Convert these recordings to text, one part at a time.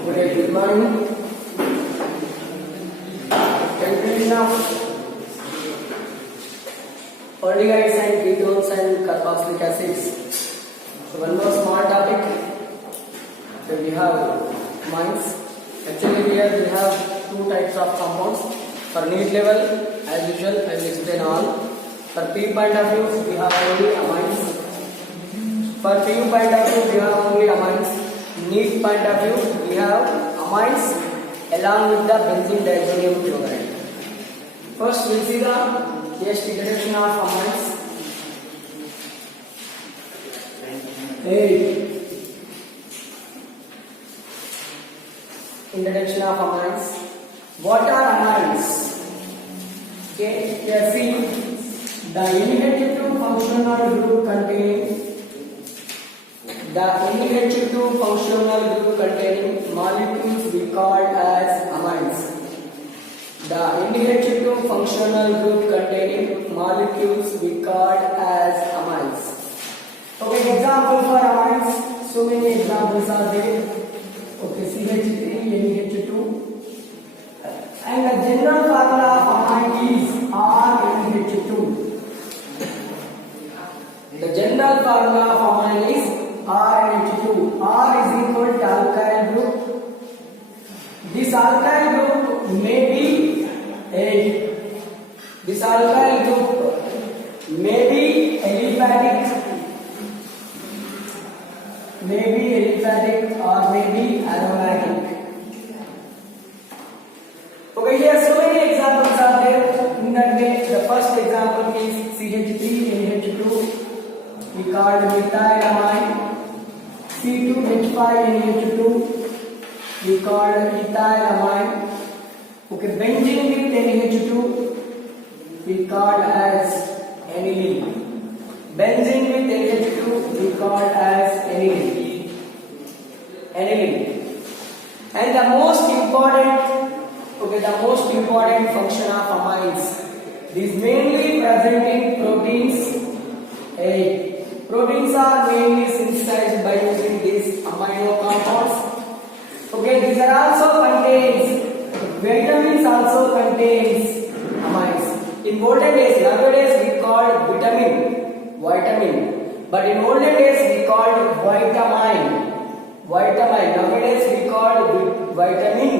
Okay, good morning. Conclusion of aldehydes and ketones and carboxylic acids. So one more small topic. So we have amines. Actually here we have two types of compounds. For NEET level, as usual, I will explain all. For P point of view, we have only amines. For PU point of view, we have only amines. NEET point of view, we have amines along with the benzene diazonium chloride. First, we will see the introduction of amines. Introduction of amines. What are amines? Okay, here see the NH2 functional group containing molecules we call as amines. The NH2 functional group containing molecules we call as amines. Okay, example for amines. So many examples are there. Okay, CH3, NH2. And the general formula of amine is RNH2. The general formula of amine is RNH2. R is equal to alkyl group. This alkyl group may be aliphatic, or maybe aromatic. Okay, here so many examples are there. In that way, the first example is CH3 NH2. We called methylamine. C2H5NH2. We called ethylamine. Okay, benzene with NH2. We called as aniline. Benzene with NH2 we called as aniline. And the most important function of amines is mainly present in proteins. Proteins are mainly synthesized by using these amino compounds. Okay, these are also contains vitamins, also contains amines. In olden days, nowadays we called vitamin, but in olden days we called vitamin. Nowadays we called vitamin.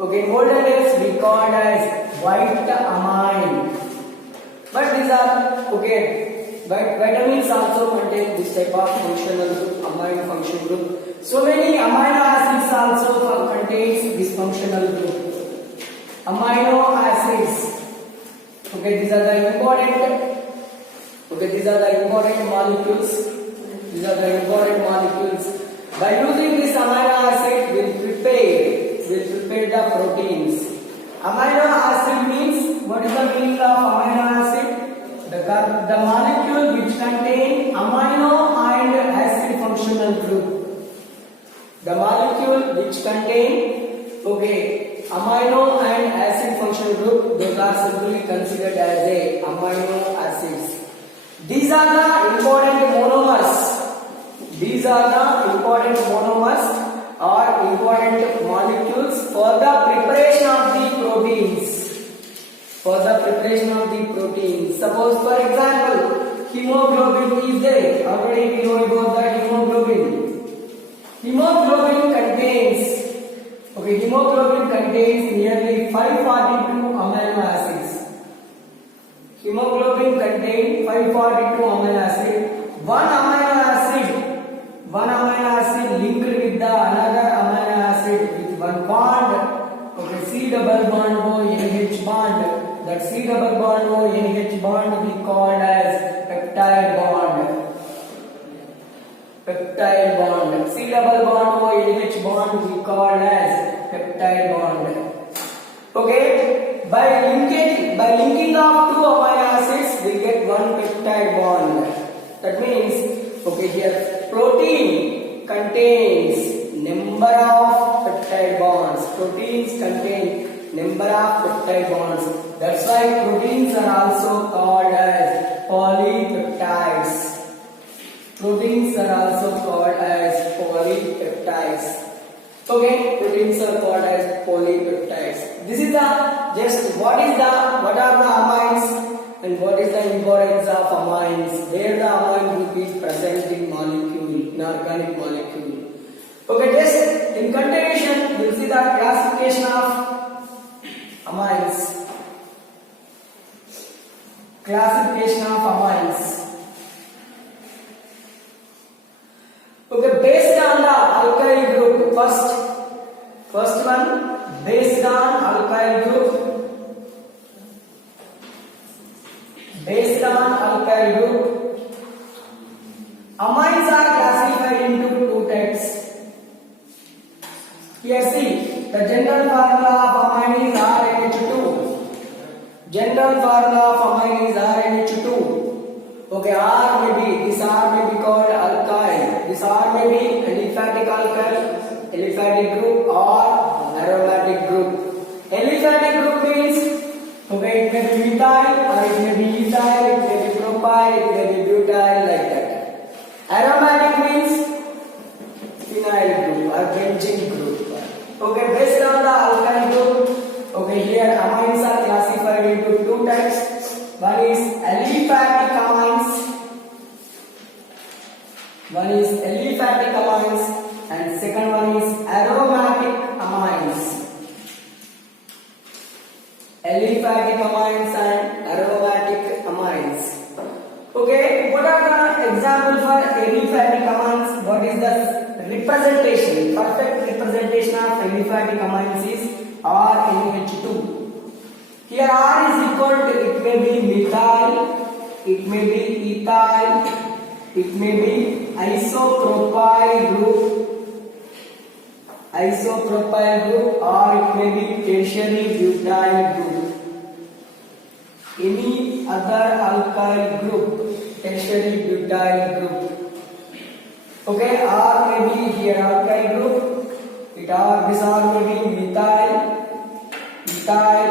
Okay, in olden days we called as vitamin. But these are okay. Vitamins also contain this type of functional group, amino function group. So many amino acids also contains this functional group. Amino acids. Okay, these are the important molecules. By using this amino acid, we'll prepare the proteins. Amino acid means, what is the meaning of amino acid? The molecule which contain amino and acid functional group. The molecule which contain amino and acid functional group, those are simply considered as a amino acids. These are the important monomers or important molecules for the preparation of the proteins. Suppose, for example, hemoglobin is there. Already we know about the hemoglobin. Hemoglobin contains nearly 542 amino acids. Hemoglobin contains 542 amino acids. One amino acid linked with the another amino acid with one bond. Okay, C double bond O NH bond. That C double bond O NH bond we called as peptide bond. C double bond O NH bond we called as peptide bond. Okay, by linking of two amino acids we get one peptide bond. That means, okay, here protein contains number of peptide bonds. Proteins contain number of peptide bonds. That's why proteins are also called as polypeptides. Okay, proteins are called as polypeptides. This is the just what are the amines and what is the importance of amines? Where the amine group is present in molecule, in organic molecule. Okay, just in continuation, we'll see the classification of amines. Classification of amines. Okay, based on the alkyl group, first one, based on alkyl group, amines are classified into two types. Here see, the general formula of amine is RNH2. General formula of amine is RNH2. Okay, this R may be called alkyl. This R may be aliphatic alkyl, aliphatic group or aromatic group. Aliphatic group means, okay, it may be methyl or it may be ethyl, it may be propyl, it may be butyl, like that. Aromatic means phenyl group or benzene group. Okay, based on the alkyl group, okay, here amines are classified into two types. One is aliphatic amines and second one is aromatic amines. Aliphatic amines and aromatic amines. Okay, what are the examples for aliphatic amines? What is the representation? Perfect representation of aliphatic amines is RNH2. Here R is equal to, it may be methyl, it may be ethyl, it may be isopropyl group, or it may be tertiary butyl group. Any other alkyl group, tertiary butyl group. Okay, R may be here alkyl group, this R may be methyl, ethyl,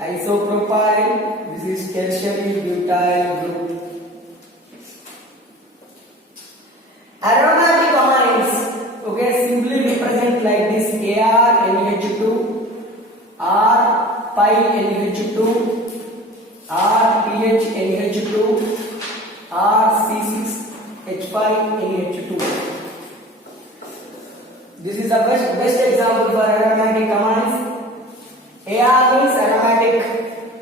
isopropyl, this is tertiary butyl group. Aromatic amines, okay, simply represent like this: AR-NH2, R-pi-NH2, R-PH-NH2, R-C6H5NH2. This is the best example for aromatic amines. AR means aromatic,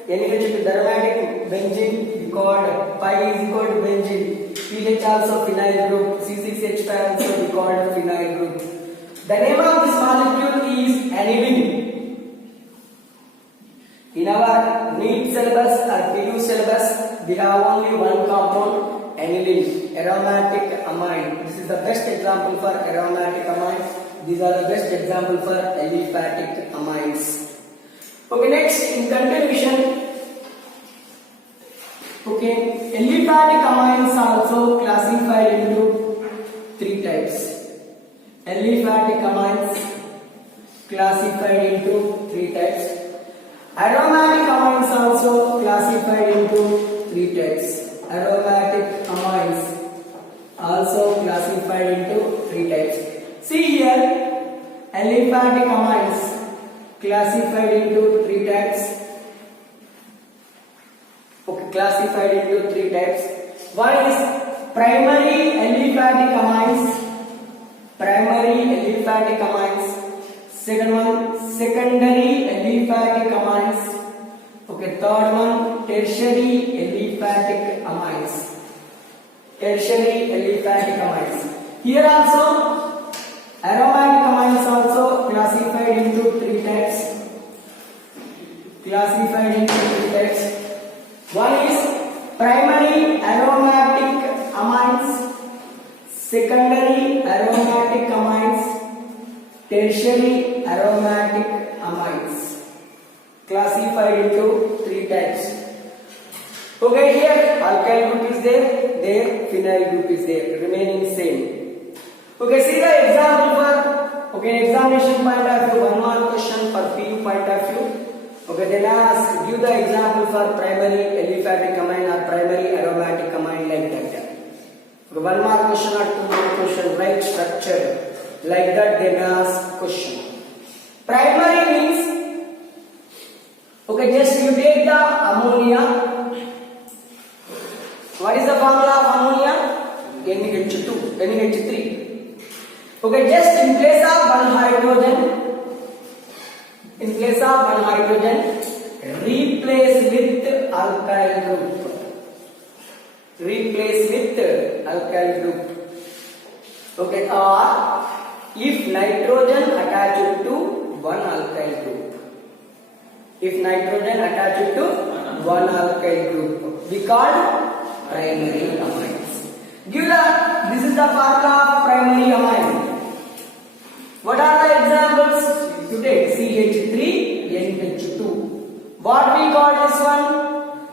NH2 the aromatic benzene called pi is equal to benzene, PH also phenyl group, C6H5 also we called phenyl group. The name of this molecule is aniline. In our NEET syllabus or PU syllabus, we have only one compound, aniline, aromatic amine. This is the best example for aromatic amines. These are the best example for aliphatic amines. Okay, next in continuation, okay, aliphatic amines also classified into three types. Aliphatic amines classified into three types. Aromatic amines also classified into three types. Aromatic amines also classified into three types. See here, aliphatic amines classified into three types. Okay, classified into three types. One is primary aliphatic amines. Second one, secondary aliphatic amines. Okay, third one, tertiary aliphatic amines. Here also, aromatic amines also classified into three types. One is primary aromatic amines, secondary aromatic amines, tertiary aromatic amines. Classified into three types. Okay, here alkyl group is there phenyl group is there, remaining same. Okay, see the example for, okay, examination point of view, one more question for PU point of view. Okay, then ask, give the example for primary aliphatic amine or primary aromatic amine like that. Okay, one more question or two more question, write structure. Like that they may ask question. Primary means, okay, just you take the ammonia. What is the formula of ammonia? NH2, NH3. Okay, just in place of one hydrogen, replace with alkyl group. Okay, or if nitrogen attached to one alkyl group. We call primary amines. This is the formula of primary amine. What are the examples? You take CH3, NH2. What we call this one?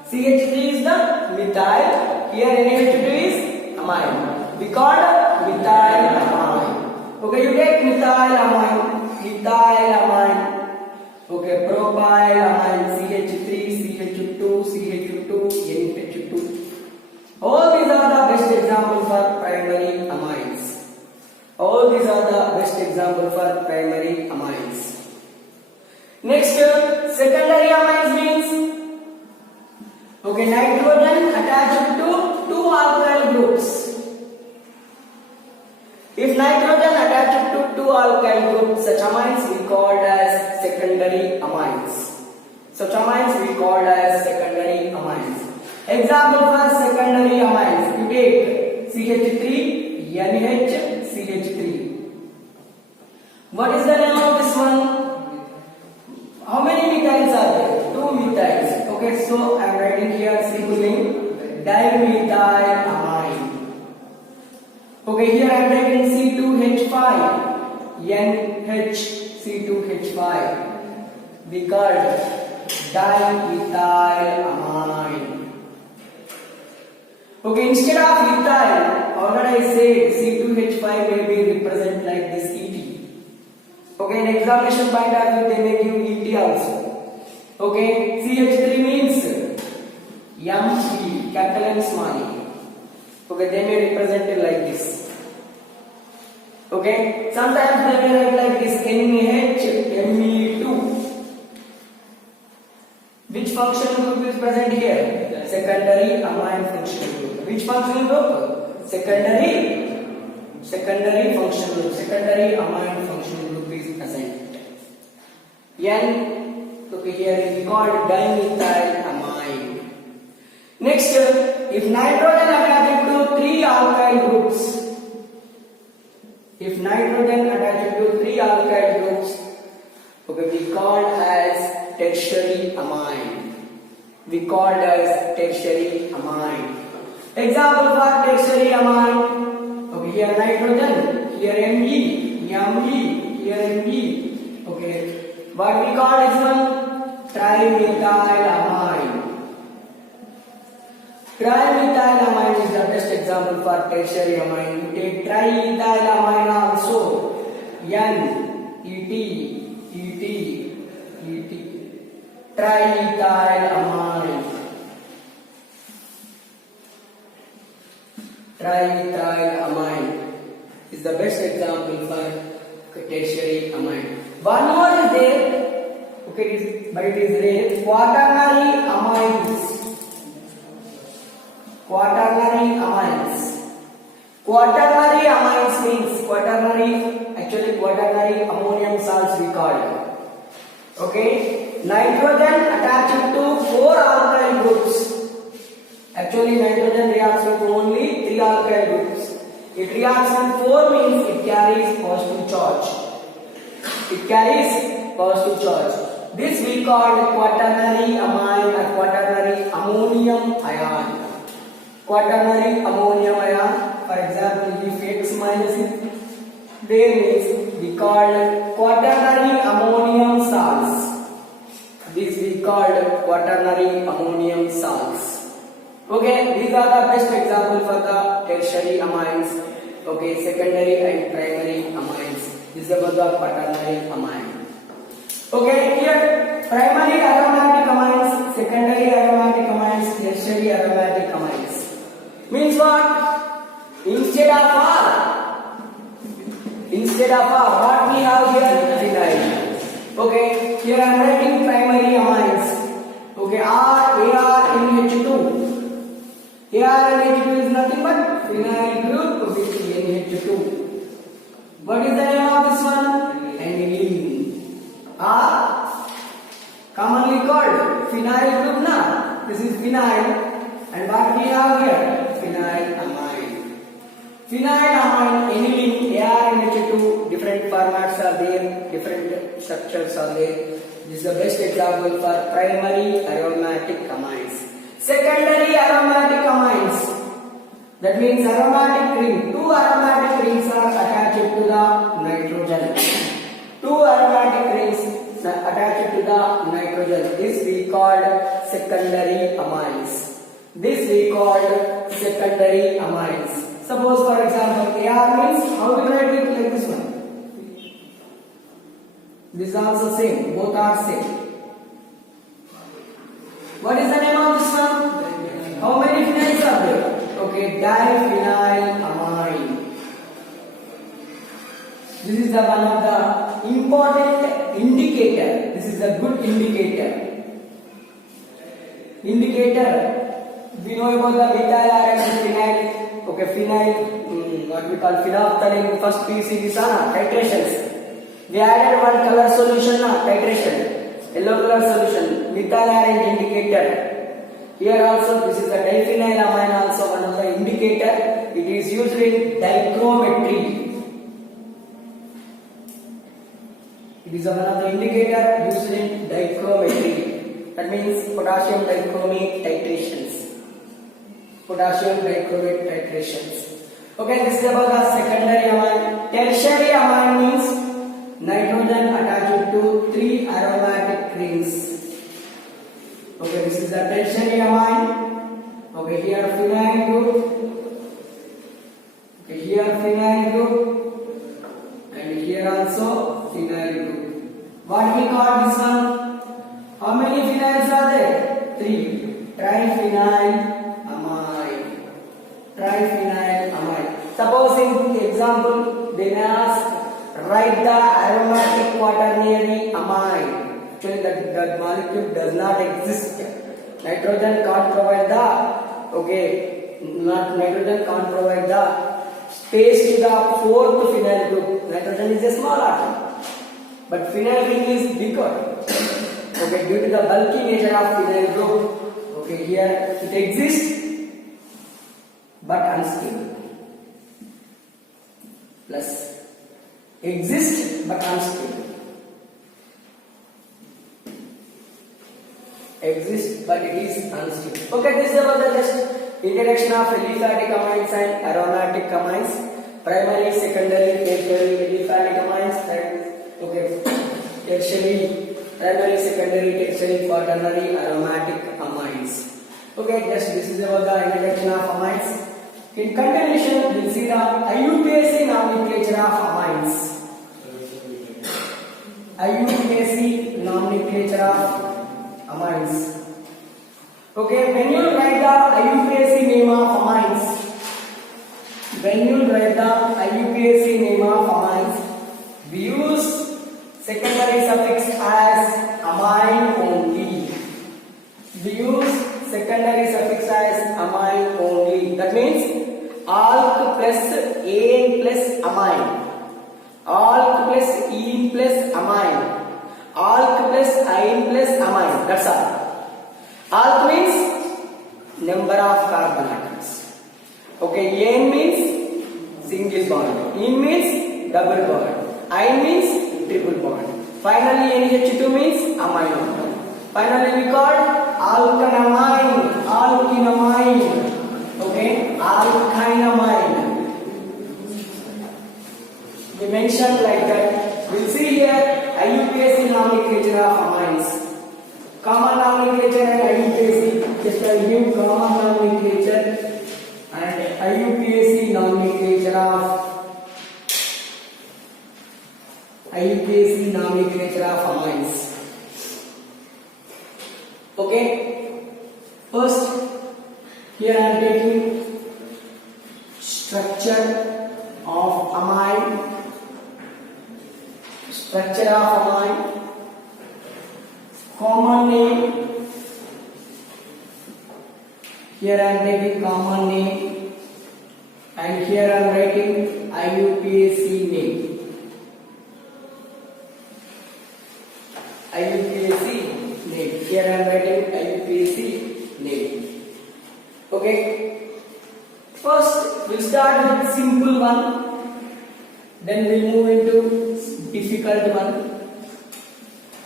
CH3 is the methyl. Here NH2 is amine. We call methyl amine. Okay, you take methyl amine. Okay, propyl amine. CH3, CH2, NH2. All these are the best examples for primary amines. Next, secondary amines means, okay, nitrogen attached to two alkyl groups. If nitrogen attached to two alkyl groups, such amines we called as secondary amines. Example for secondary amines, you take CH3, NHCH3. What is the name of this one? How many methyls are there? 2 methyls. Okay, so I am writing here simple name, dimethyl amine. Okay, here I am writing C2H5, NHC2H5. We call dimethyl amine. Okay, instead of ethyl, already I said C2H5 may be represent like this ET. Okay, in examination point of view, they may give ET also. Okay, CH3 means ME, capital M, small e. Okay, they may represent it like this. Okay, sometimes they may write like this NH, Me2. Which functional group is present here? Secondary amine functional group. Which functional group? Secondary functional group. Secondary amine functional group is present. N, okay, here is called dimethyl amine. Next, if nitrogen attached to three alkyl groups, okay, we called as tertiary amine. Example for tertiary amine. Okay, here nitrogen, here Me, here Me. Okay, what we call this one? Trimethyl amine. Trimethyl amine is the best example for tertiary amine. You take triethyl amine also. NET. Triethyl amine. Is the best example for tertiary amine. One more is there. Okay, but it is rare. Quaternary amines. Quaternary amines means quaternary ammonium salts we call it. Okay, nitrogen attached to 4 alkyl groups. Actually, nitrogen reacts with only 3 alkyl groups. It reacts with 4 means it carries positive charge. This we call quaternary amine or quaternary ammonium ion. For example, if X minus is there means we call quaternary ammonium salts. This we called quaternary ammonium salts. Okay, these are the best example for the tertiary amines. Okay, secondary and primary amines. This is about the quaternary amine. Okay, here primary aromatic amines, secondary aromatic amines, tertiary aromatic amines. Means what? Instead of Instead of what we have here, phenyl. Okay, here I am writing primary amines. Okay, RARNH2. ARNH2 is nothing but phenyl group with NH2. What is the name of this one? Aniline. Commonly called phenyl group na. This is phenyl. And what we have here? Phenylamine. Phenylamine, aniline, ARNH2, different formats are there, different structures are there. This is the best example for primary aromatic amines. Secondary aromatic amines. That means aromatic ring. Two aromatic rings are attached to the nitrogen. Two aromatic rings attached to the nitrogen. This we called secondary amines. This we called secondary amines. Suppose for example AR means how we write it like this one. This is also same. Both are same. What is the name of this one? How many phenyls are there? Okay, diphenylamine. This is the one of the important indicator. This is a good indicator. Indicator. We know about the methyl iron and phenyl. Okay, phenyl, what we call phenolphthalein. First PCB titrations. We added one color solution titration. Yellow color solution. Methyl iron indicator. Here also this is the diphenylamine, also one of the indicator. It is used in dichrometry. It is one of the indicator used in dichrometry. That means potassium dichromate titrations. Potassium dichromate titrations. Okay, this is about the secondary amine. Tertiary amine means nitrogen attached to three aromatic rings. Okay, this is the tertiary amine. Okay, here phenyl group. Okay, here phenyl group. And here also phenyl group. What we call this one? How many phenyls are there? Three. Triphenylamine. Triphenylamine. Suppose in example, they may ask, write the aromatic quaternary amine. Actually, that molecule does not exist. Nitrogen can't provide nitrogen can't provide the space to the fourth phenyl group. Nitrogen is a small atom, but phenyl ring is bigger. Okay, due to the bulky nature of phenyl group, okay, here it exists but unstable. Plus, exists but unstable. Exists but it is unstable. Okay, this is about the just introduction of aliphatic amines and aromatic amines. Primary, secondary, tertiary aliphatic amines. Okay, tertiary, primary, secondary, tertiary, quaternary aromatic amines. Okay, just this is about the introduction of amines. In continuation, we will see the IUPAC nomenclature of amines. IUPAC nomenclature of amines. Okay, when you write the IUPAC name of amines, we use secondary suffix as amine only. That means alk plus ane plus amine, alk plus ene plus amine, alk plus ine plus amine. That's all. Alk means number of carbon atoms. Okay, ane means single bond, ene means double bond, ine means triple bond. Finally, NH2 means amino. Finally, we call alkanamine. Okay, alkanamine. We mentioned like that. We'll see here IUPAC nomenclature of amines. Common nomenclature and IUPAC. Just I give common nomenclature and IUPAC nomenclature of amines. Okay, first here I am taking structure of amine. Structure of amine. Common name. Here I am taking common name, and here I am writing IUPAC name. IUPAC name. Here I am writing IUPAC name. Okay. First, we'll start with simple one. Then we'll move into difficult one.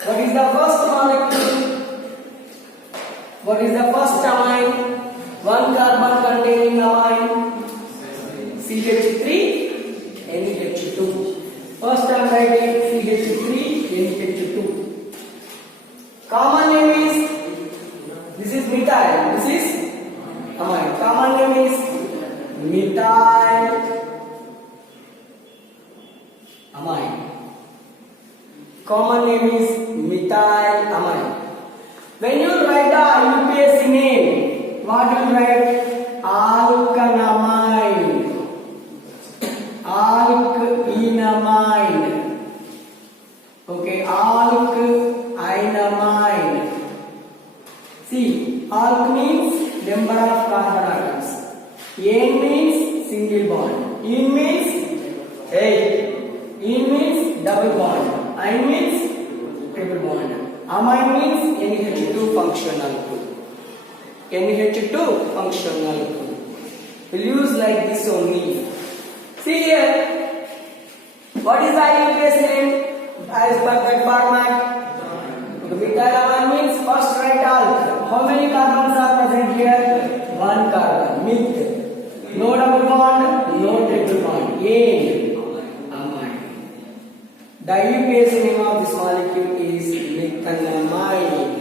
What is the first molecule? What is the first amine? One carbon containing amine. CH3 NH2. First I am writing CH3 NH2. Common name is, this is methyl. This is amine. Common name is methyl amine. Common name is methyl amine. When you write the IUPAC name, what you write? Alkanamide. Alkenamide. Okay, alkenamide. See, alk means number of carbon atoms. N means single bond. In means means double bond. I means triple bond. Amine means NH2 functional group. NH2 functional group. We'll use like this only. See here. What is IUPAC name? As per that format. Methyl amine means first write alk. How many carbons are present here? One carbon. Meth. No double bond, no triple bond. Amine. The IUPAC name of this molecule is methanamide.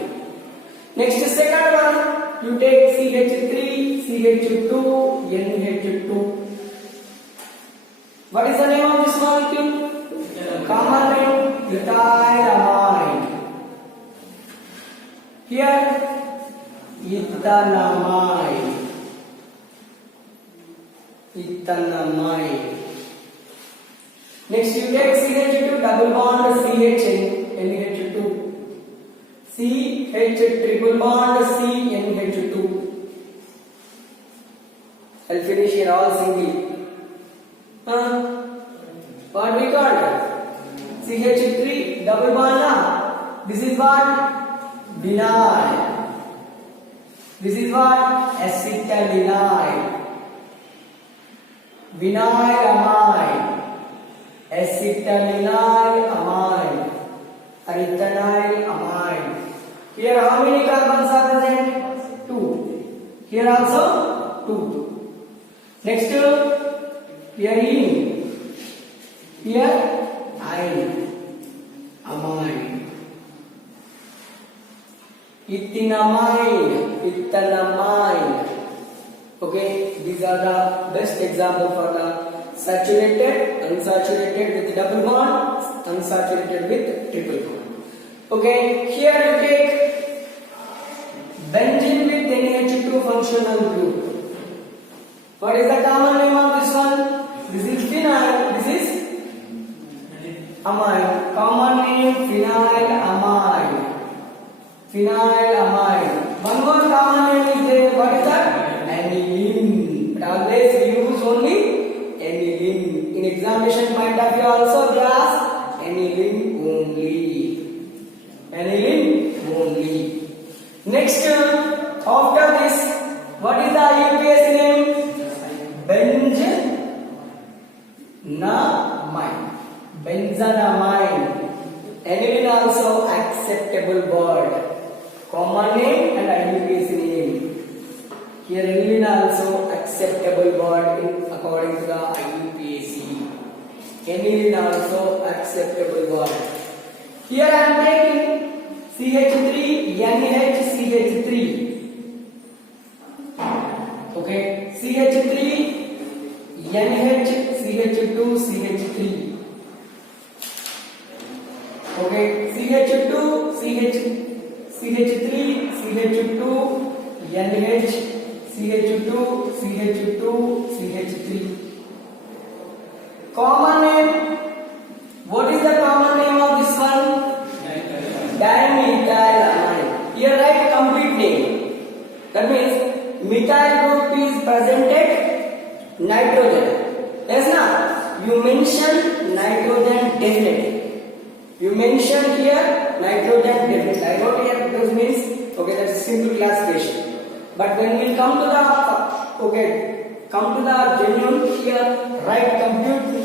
Next, second one, you take CH3, CH2, NH2. What is the name of this molecule? Common name, ethylamine. Here, ethanamide. Ethanamide. Next, you take CH2 double bond CH NH2. CH triple bond C NH2. I'll finish here all single. What we got? CH3 double bond. This is what? Vinyl. This is what? Acetaldehyde. Vinyl amine. Acetaldehyde amine. Ethynyl amine. Here how many carbons are present? 2. Here also 2. Next, here in. Here amine. Ethanamide. Okay, these are the best example for the saturated, unsaturated with double bond, unsaturated with triple bond. Okay, here you take benzene with NH2 functional group. What is the common name of this one? This is phenyl. This is amine. Common name phenylamine. Phenylamine. One more common name is there. What is that? Aniline. But always we use only aniline. In examination point of view also they ask aniline only. Aniline only. Next, after this, what is the IUPAC name? Benzanamide. Benzanamide. Aniline also acceptable word. Common name and IUPAC name. Here aniline also acceptable word according to the IUPAC. Aniline also acceptable word. Here I am taking CH3 NHCH3. Okay, CH3 NHCH2 CH3. Okay, CH2 CH3 CH2 NH CH2 CH2 CH3. Common name. What is the common name of That means methyl group is presented nitrogen. Yes, na? You mention nitrogen definitely. You mention here nitrogen definitely. I wrote here those means okay. That's simple classification. But when we come to the genuine here, write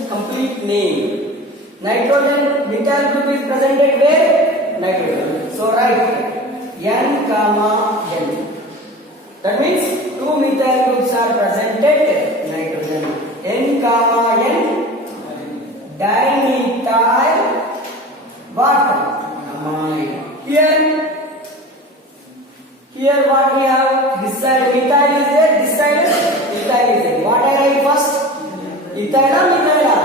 complete name. Nitrogen methyl group is presented where? Nitrogen. So write N comma N. That means two methyl groups are presented nitrogen. N comma N dimethyl what? Amine. Here what we have? This side methyl is there, this side ethyl is there. What I write first? Ethyl or methyl?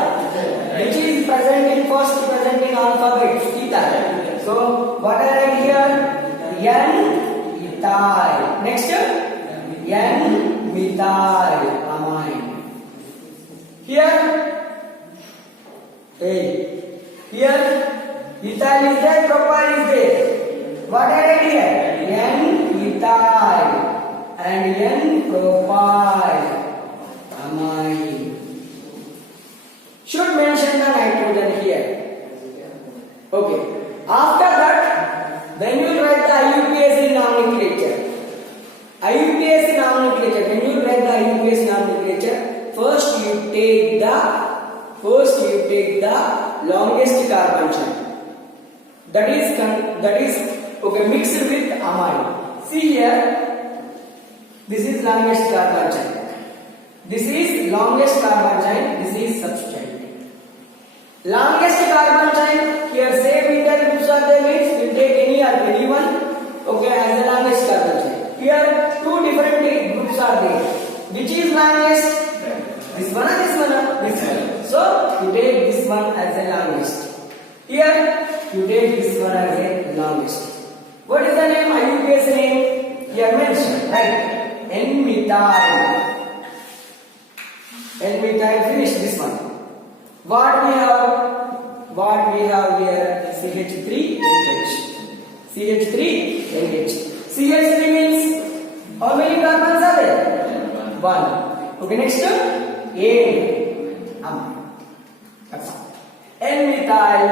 Which is present in first presenting alphabet? Ethyl. So what I write here? N ethyl. Next N methyl amine. Here ethyl is there, propyl is there. What I write here? N ethyl and N propyl amine. Should mention the nitrogen here. Okay. After that, when you write the IUPAC nomenclature, when you write the IUPAC nomenclature, first you take the longest carbon chain. That is okay mixed with amine. See here, this is longest carbon chain. This is longest carbon chain. This is substituent. Longest carbon chain here same methyl groups are there means you take any one okay as the longest carbon chain. Here two different groups are there. Which is longest? This one or this one? This one. So you take this one as the longest. Here you take this one as the longest. What is the name? IUPAC name? Here mentioned, right? N-methyl. N-methyl. Finish this one. What we have here? CH3NH. CH3NH. CH3 means how many carbons are there? One. Okay, next amine. That's all. N-methyl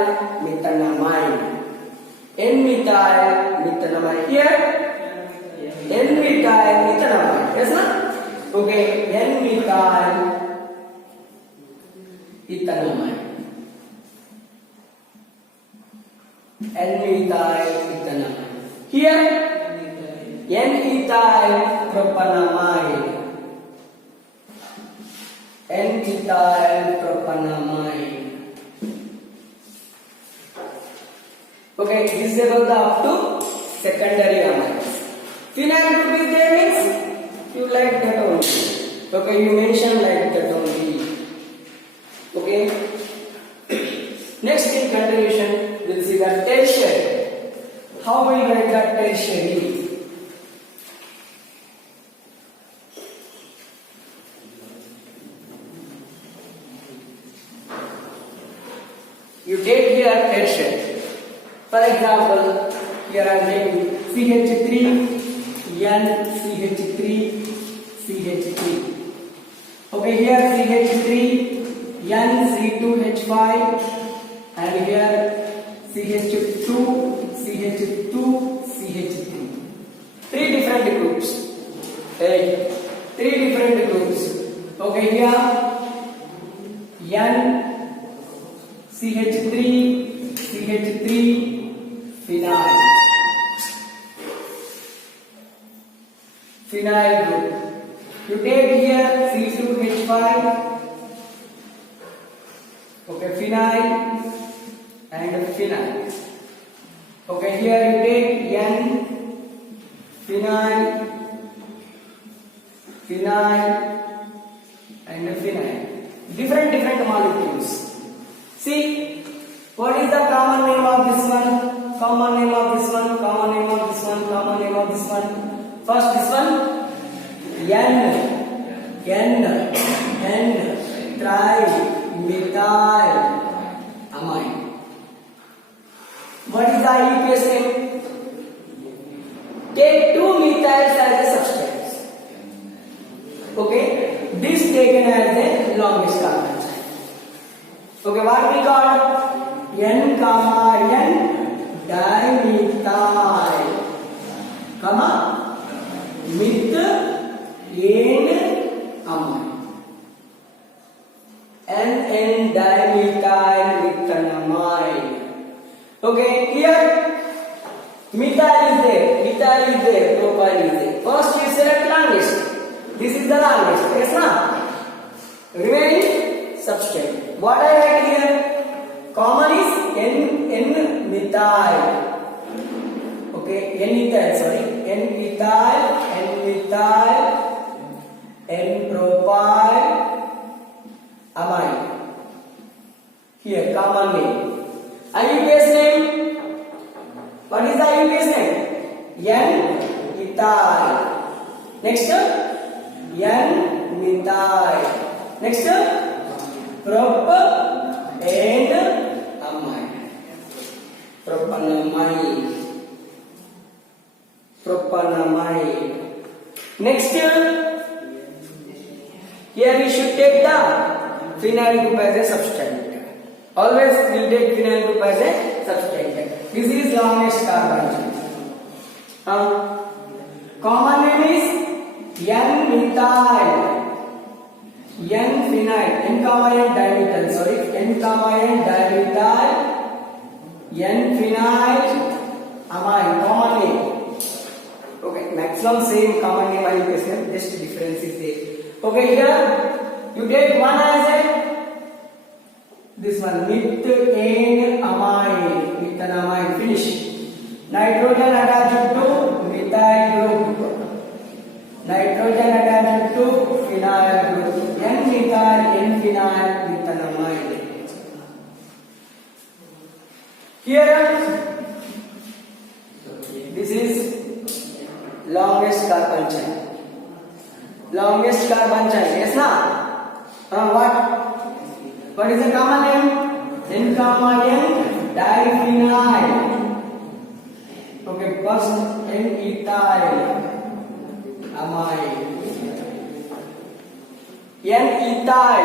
methanamine. N-methyl methanamine. Here N-methyl methanamine. Yes, na? Okay, N-methyl ethanamine. N-methyl ethanamine. Here N-ethyl propanamide. N-ethyl propanamide. Okay, this is about the up to secondary amines. Phenyl group is there means you like that only. Okay, you mention like that only. Okay. Next in continuation, we'll see the tertiary. How we write the tertiary? You take here tertiary. For example, here I am taking CH3, NCH3, CH3. Okay, here CH3, NC2H5, and here CH2, CH2, CH3. Three different groups. Hey, three different groups. Okay, here N, CH3, CH3, phenyl. Phenyl group. You take here C2H5. Okay, phenyl and phenyl. Okay, here you take N, phenyl, phenyl and phenyl. Different molecules. See, what is the common name of this one? Common name of this one, common name of this one, common name of this one. First this one, trimethyl amine. What is the IUPAC name? Take two methyls as a substrate. longest carbon chain. Okay, what we call N comma N dimethyl, comma with N amine. N dimethyl methanamide. Okay, here methyl is there, propyl is there. First you select longest. This is the longest. Yes, na? Remaining substrate. What I write here? Common is N methyl. Okay, N methyl, N propyl amine. Here, common name. IUPAC name. What is the IUPAC name? N-ethyl. Next, N-methyl. Next, prop and amine. Propanamide. Next, here we should take the phenyl group as a substrate. Always we take phenyl group as a substrate. This is longest carbon chain. Common name is N-methyl, N-phenyl, N-dimethyl, N-dimethyl, N-phenyl amine. Common name. Okay, maximum same common name I will say, just difference is there. Okay, here you take one as a this one methanamide, finish. Nitrogen attached to methyl group, nitrogen attached to phenyl group, N-methyl, N-phenyl, methanamide. Here this is longest carbon chain. Yes, na? What is the common name? N-comma N diphenyl. Okay, first N-ethyl amine. N-ethyl,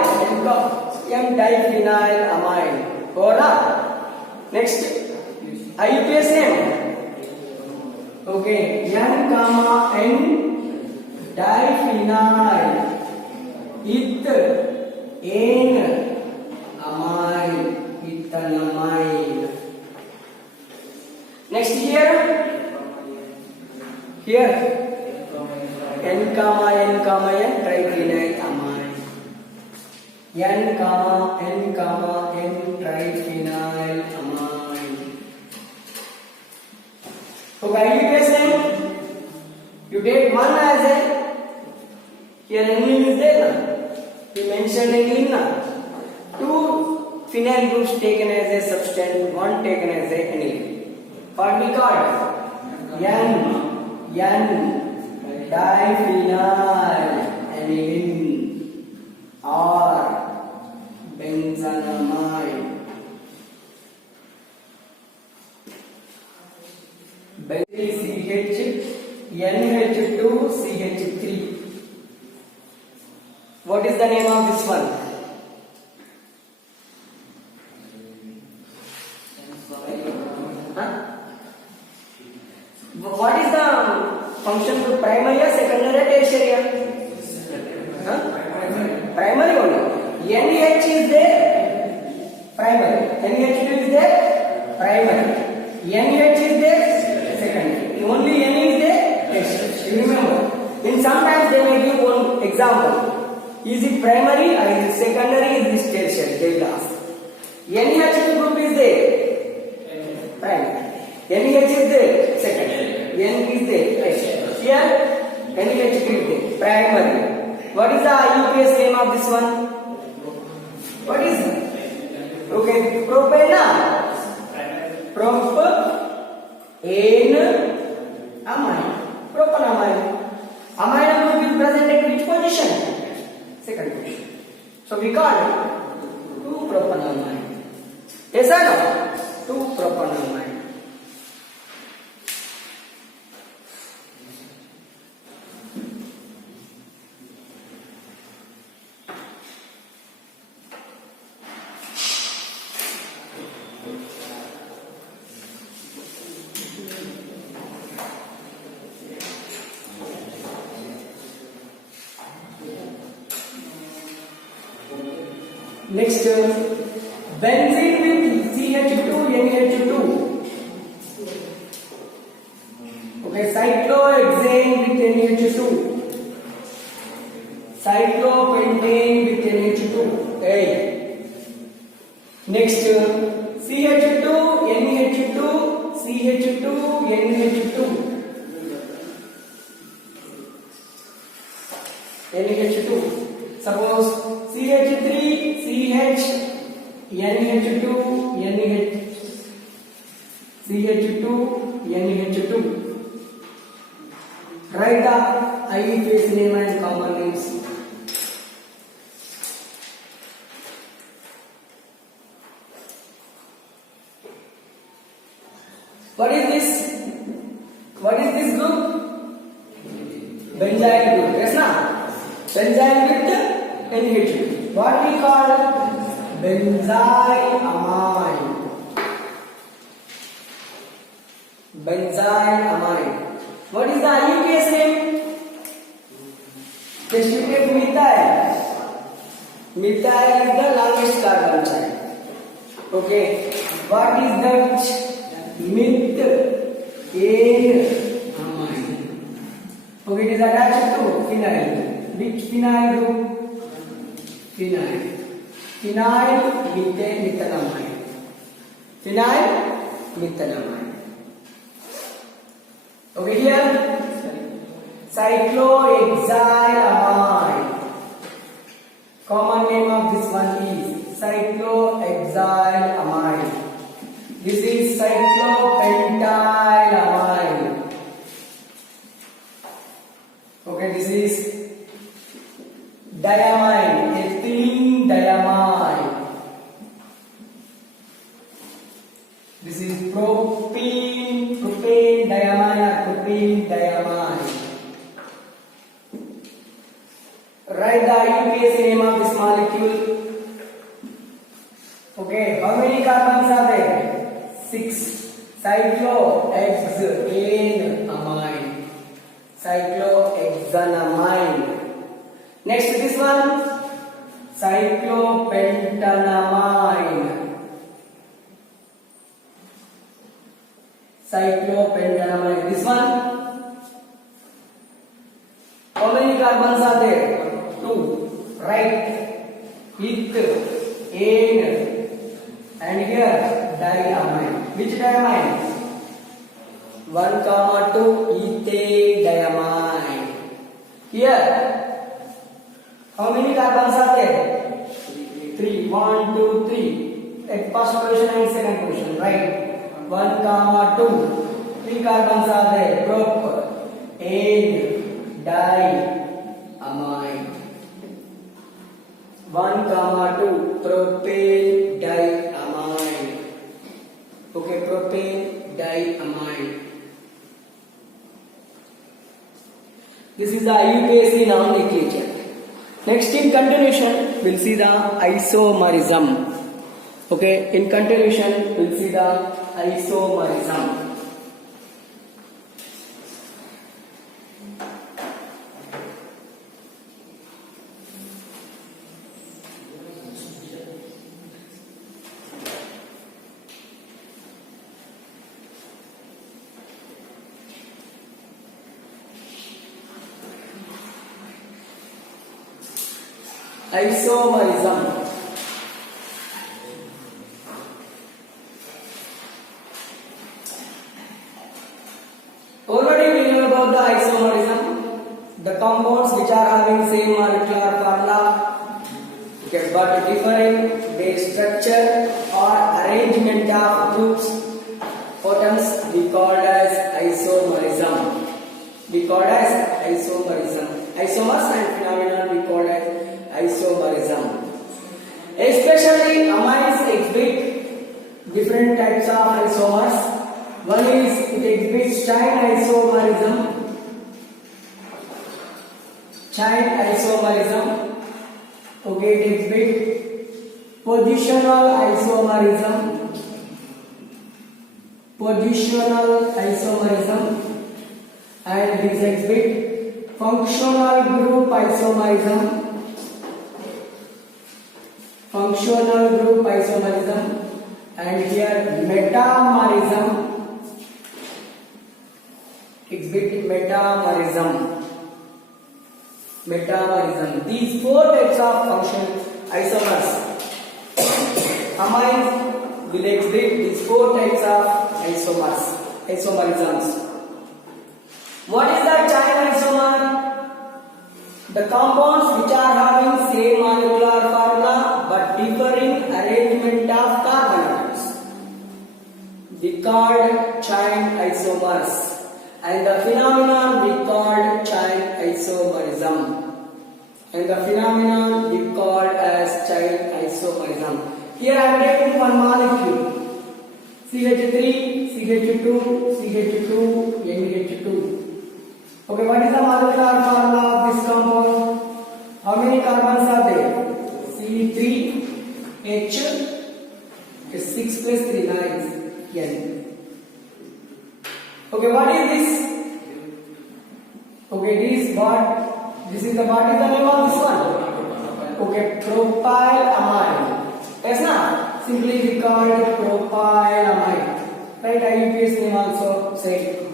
N-diphenyl amine. Correct. Next, IUPAC name. Okay, N-comma N diphenyl with N amine, ethanamide. Next here N-comma N triphenyl amine. N-comma N triphenyl amine. Okay, IUPAC name. You take one as a here aniline is there, na? You mentioned aniline, na? Two phenyl groups taken as a substance, one taken as a aniline. What we call N diphenyl aniline or benzanamide. CH NH2CH3. What is the name of this one? What is the function to primary or secondary or tertiary? Primary only. NH is there, primary. NH2 is there, primary. NH is there, secondary. Only N is there, tertiary. Remember, in sometimes they may give one example. Is it primary or is it secondary? Is it tertiary? They will ask. NH2 group is there, primary. NH is there, secondary. N is there, tertiary. Here, NH2 is there, primary. What is the IUPAC name of this one? What is it? Okay, propane. Amine. Propanamide. Amine group is present at which position? Second position. So we call it 2-propanamide. Yes or no? 2-propanamide. Next, benzene with CH2NH2. Okay, cyclohexane with NH2. Cyclopentane with NH2. Hey. Next, CH2 NH2 CH2 NH2 NH2. Suppose CH3 CH NH2 NH CH2 NH2. Write the IE phase name and common names. What is this? What is this group? Benzyl group. Yes, na? Benzyl with NH2. What we call benzylamine. Benzylamine. What is the IUPAC name? Just you take methyl. Methyl is the longest carbon chain. Okay. What is that? Methane. Okay, it is attached to phenyl. Which phenyl group? Phenyl. Phenyl methylamine. Phenyl methylamine. Okay, here cyclohexylamine. Common name of this one is cyclohexylamine. This is cyclopentylamine. Okay, this is diamine, ethylene diamine. This is propane diamine or propene diamine. Write the IUPAC name of this molecule. Okay, how many carbons are there? 6. Cyclohexanamine. Cyclohexanamine. Next, this one, cyclopentanamine. Cyclopentanamine. This one, how many carbons are there? 2. Right. Eth, ane, and here diamine. Which diamine? 1,2 ethane diamine. Here, how many carbons are there? 3. 1, 2, 3. At first position and second position, right? 1,2. 3 carbons are there. Prop, ane, diamine. 1,2 propane diamine. Okay, propane diamine. This is the IUPAC nomenclature. Next, in continuation, we'll see the isomerism. Okay, in continuation, we'll see the isomerism. Isomerism. Already we know about the isomerism, the compounds which are having same molecular formula, okay, but differing their structure or arrangement of groups, atoms, we called as isomerism. We called as isomerism. Isomers and phenomenon we called as isomerism. Especially amines exhibit different types of isomers. One is it exhibits chain isomerism. Chain isomerism. Okay, it exhibits positional isomerism. Positional isomerism. And this exhibit functional group isomerism. Functional functional group isomerism, and here metamerism. Exhibit metamerism. Metamerism. These four types of functional isomers. Amines will exhibit these four types of isomers. Isomerisms. What is the chain isomer? The compounds which are having same molecular formula but differing arrangement of carbon atoms. We called chain isomers. And the phenomenon we called chain isomerism. And the phenomenon we called as chain isomerism. Here I am taking one molecule. CH3, CH2, CH2, NH2. Okay, what is the molecular formula of this compound? How many carbons are there? C3H 6 plus 3 9 N. Okay, what is this? Okay, this is what is the name of this one? Okay, propylamine. Yes, na? Simply we call it propylamine. Right, IUPAC name also say.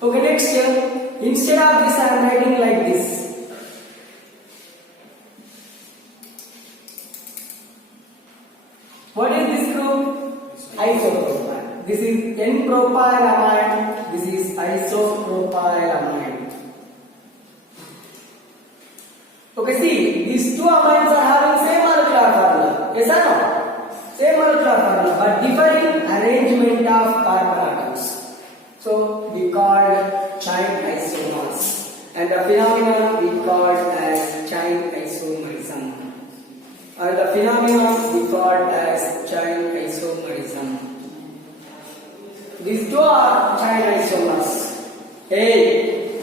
Okay, next here, instead of this I am writing like this. What is this group? Isopropyl. This is N-propylamine. This is isopropylamine. Okay, see, these two amines are having same molecular formula. Yes or no? Same molecular formula, but differing arrangement of carbon atoms. So we called chain isomers, and the phenomenon we called as chain isomerism. And the phenomenon we called as chain isomerism. These two are chain isomers. Hey,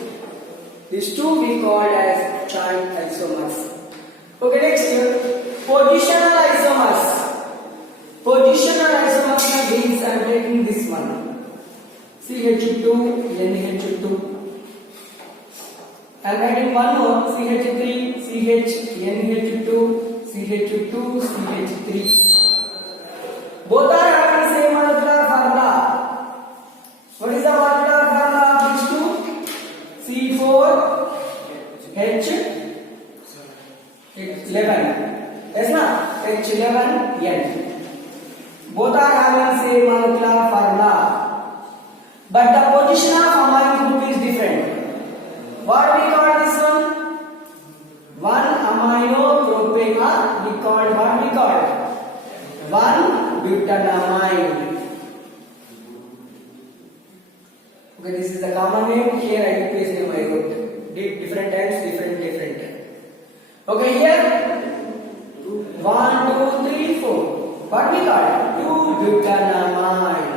these two we called as chain isomers. Okay, next here, positional isomers. Positional isomers are these. I am taking this one. CH2, NH2. I am writing one more. CH3, CH, NH2, CH2, CH3. Both are having same molecular formula. What is the molecular formula of these two? C4H11. Yes, na? H11N. Both are having same molecular formula. But the position of amine group is different. What we call this one? One aminopropane. We called what we called? One butanamine. Okay, this is the common name. Here I will place name I wrote. Different times, different. Okay, here 1, 2, 3, 4. What we call? 2 butanamine.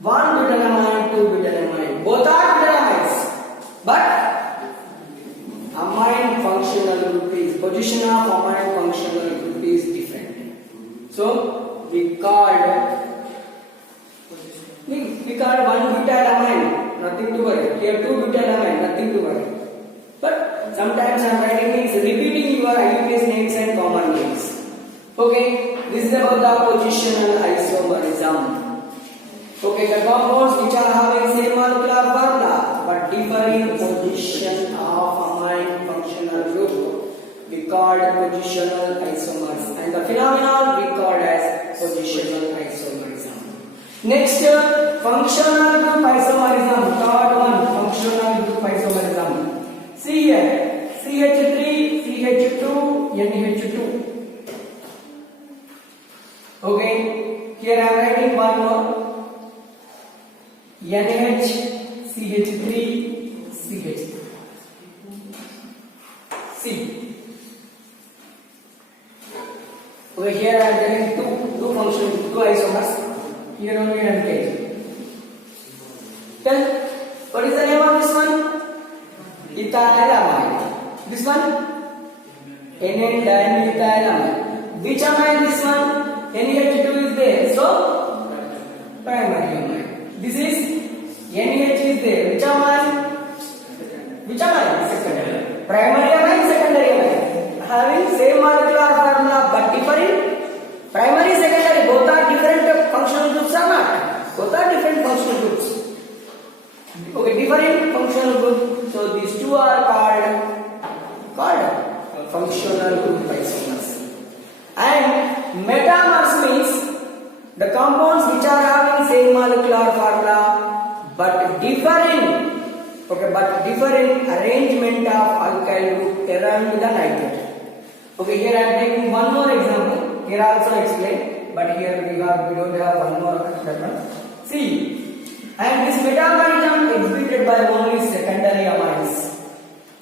1 butanamine, 2 butanamine. Both are butanamides. But amine functional group is position of amine functional group is different. So we called one butanamine, nothing to worry. Here 2 butanamine, nothing to worry. But sometimes I am writing things repeating your IUPAC names and common names. Okay, this is about the positional isomerism. Okay, the compounds which are having same molecular formula but differing position of amine functional group we called positional isomers, and the phenomenon we called as positional isomerism. Next, functional group isomerism. Third one, functional group isomerism. See here, CH3, CH2, NH2. Okay, here I am writing one more. NH, CH3, CH3. C. Over here I am telling two functions, two isomers. Here only I am taking. Tell, what is the name of this one? Ethylamine. This one? N-dimethylamine. Which amine this one? NH2 is there. So, primary amine. This is NH is there. Which amine? Which amine? Secondary. Primary amine, secondary amine. Having The compounds which are having same molecular formula but differing arrangement of alkyl group around the nitrate. Okay, here I am taking one more example. Here also explain, but here we don't have one more example. See, and this metamerism exhibited by only secondary amines.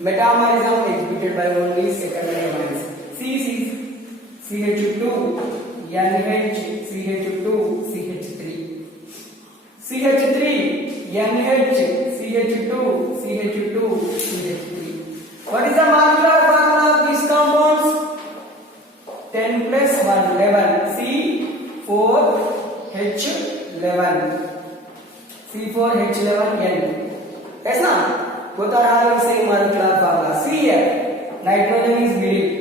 Metamerism exhibited by only secondary amines. CH2, NH, CH2, CH3. CH3, NH, CH2, CH2, CH3. What is the molecular formula of these compounds? 10 plus 1, 11. C4H11. C4H11N. Yes, na? Both are having same molecular formula. See here, nitrogen is middle.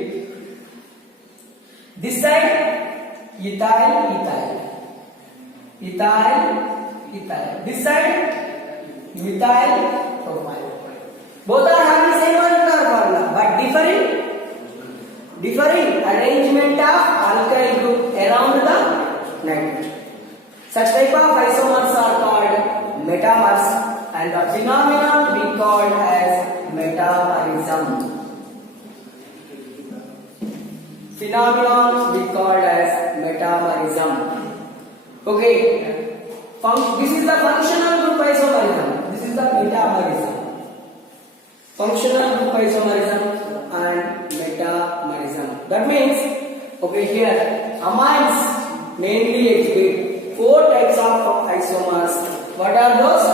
This side, ethyl. This side, methyl propyl. Both are having same molecular formula, but differing arrangement of alkyl group around the nitrogen. Such type of isomers are called metamers, and the phenomenon we called as metamerism. Okay, this is the functional group isomerism. This is the metamerism. Functional group isomerism and metamerism. That means, okay, here amines mainly exhibit 4 types of isomers. What are those?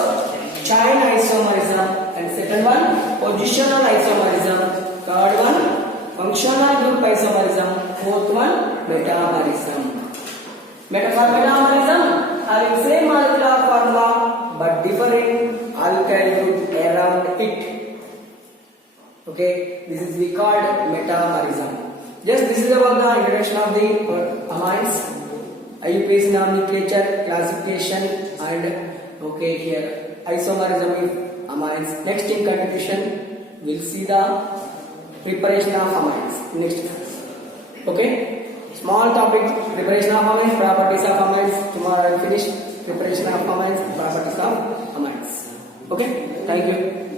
Chain isomerism, and second one positional isomerism. Third one functional group isomerism. Fourth one metamerism. Metamerism having same molecular formula but differing alkyl group around it. Okay, this is we called metamerism. Just this is about the introduction of the amines, IUPAC nomenclature, classification, and okay, here isomerism with amines. Next in contribution, we'll see the preparation of amines next class. Okay, small topic, preparation of amines, properties of amines. Tomorrow I will finish preparation of amines, properties of amines. Okay, thank you.